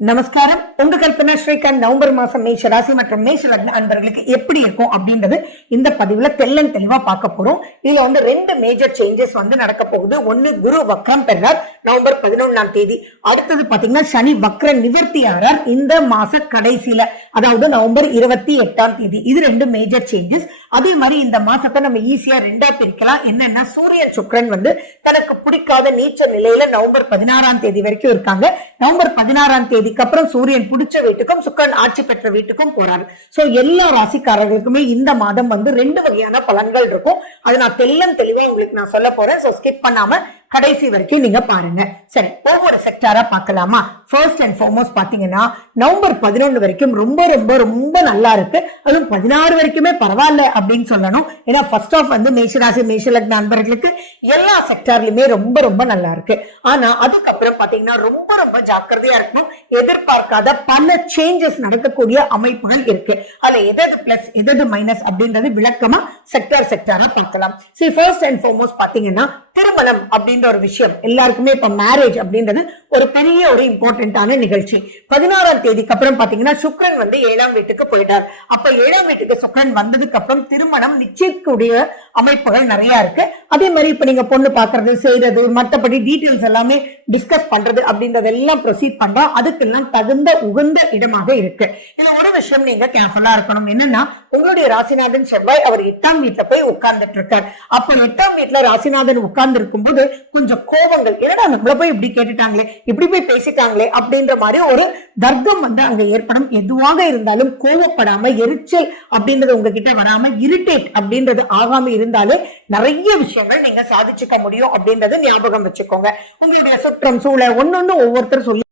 நமஸ்காரம். உங்க கல்பனா ஸ்ரீகாந்த். நவம்பர் மாசம் மேஷ ராசி மற்றும் மேஷ லக்ன அன்பர்களுக்கு எப்படி இருக்கும் அப்படின்றது இந்த பதிவுல தெளிவா பார்க்க போறோம். இதுல ரெண்டு மேஜர் சேஞ்சஸ் நடக்க போகுது. ஒன்னு, குரு வக்ரம் பெறார் நவம்பர் 11ஆம் தேதி. அடுத்தது பாத்தீங்கன்னா சனி வக்ர நிவர்த்தி ஆறார் இந்த மாச கடைசியில, அதாவது நவம்பர் 28ஆம் தேதி. இது ரெண்டு மேஜர் சேஞ்சஸ். அதே மாதிரி இந்த மாசத்தை நம்ம ஈஸியா ரெண்டா பிரிக்கலாம். என்னன்னா, சூரியன் சுக்கிரன் தனக்கு பிடிக்காத நீச்ச நிலையில நவம்பர் 16ஆம் தேதி வரைக்கும் இருக்காங்க. நவம்பர் 16ஆம் தேதி அப்புறம் சூரியன் பிடிச்ச வீட்டுக்கும் சுக்கிரன் ஆட்சி பெற்ற வீட்டுக்கும் போறாரு. சோ எல்லா ராசிக்காரர்களுக்குமே இந்த மாதம் ரெண்டு வகையான பலன்கள் இருக்கும். அதை நான் தெளிவா உங்களுக்கு நான் சொல்ல போறேன். சோ ஸ்கிப் பண்ணாம கடைசி வரைக்கும் நீங்க பாருங்க. சரி, ஒவ்வொரு செக்டாரா பார்க்கலாமா? ஃபர்ஸ்ட் அண்ட் ஃபார்மோஸ்ட் பாத்தீங்கன்னா, நவம்பர் 11 வரைக்கும் ரொம்ப ரொம்ப ரொம்ப நல்லா இருக்கு. அதுவும் 16 வரைக்குமே பரவாயில்ல அப்படின்னு சொல்லணும். ஏன்னா ஃபர்ஸ்ட் ஆஃப் மேஷராசி மேஷ லக்ன நண்பர்களுக்கு எல்லா செக்டார்லயுமே ரொம்ப ரொம்ப நல்லா இருக்கு. ஆனா அதுக்கப்புறம் பாத்தீங்கன்னா ரொம்ப ரொம்ப ஜாக்கிரதையா இருக்கணும். எதிர்பார்க்காத பல சேஞ்சஸ் நடக்கக்கூடிய அமைப்புகள் இருக்கு. அதுல எது பிளஸ் எது மைனஸ் அப்படின்றது விளக்கமா செக்டாரா பார்க்கலாம். சரி, ஃபர்ஸ்ட் அண்ட் ஃபார்மோஸ்ட் பாத்தீங்கன்னா, திருமணம் அப்படின்ற ஒரு விஷயம் எல்லாருக்குமே இப்ப மேரேஜ் அப்படின்றது ஒரு பெரிய ஒரு இம்பார்ட்டன்டான நிகழ்ச்சி. 16ஆம் தேதிக்கு அப்புறம் பாத்தீங்கன்னா சுக்கிரன் 7ஆம் வீட்டுக்கு போயிட்டார். அப்ப 7ஆம் வீட்டுக்கு சுக்கிரன் வந்ததுக்கு அப்புறம் திருமணம் நிச்சயிக்கக்கூடிய அமைப்புகள் நிறைய இருக்கு. அதே மாதிரி இப்ப நீங்க பொண்ணு பாக்குறது, செய்யறது, மற்றபடி டீடைல்ஸ் எல்லாமே டிஸ்கஸ் பண்றது அப்படின்றது எல்லாம் ப்ரொசீட் பண்றோம். அதுக்கெல்லாம் தகுந்த உகந்த இடமாக இருக்கு. இது ஒரு விஷயம் நீங்க கேர்ஃபுல்லா இருக்கணும். என்னன்னா, உங்களுடைய ராசிநாதன் செவ்வாய் அவர் 8ஆம் வீட்டுல போய் உட்கார்ந்துட்டு இருக்கார். அப்ப 8ஆம் வீட்டுல ராசிநாதன் உட்கார்ந்து இருக்கும் போது கொஞ்சம் கோபங்கள், என்னடா நம்மள போய் இப்படி கேட்டுட்டாங்களே, இப்படி போய் பேசிட்டாங்களே அப்படின்ற மாதிரி ஒரு தர்க்கம் அங்க ஏற்படும். எதுவாக இருந்தாலும் கோபப்படாம, எரிச்சல் அப்படின்றது உங்ககிட்ட வராம, இரிட்டேட் அப்படின்றது ஆகாம இருந்தாலே நிறைய விஷயங்கள் நீங்க சாதிச்சுக்க முடியும் அப்படின்றது ஞாபகம் வச்சுக்கோங்க. உங்களுடைய சுற்றம் சூழ ஒன்னொன்னு ஒவ்வொருத்தர் சொல்லி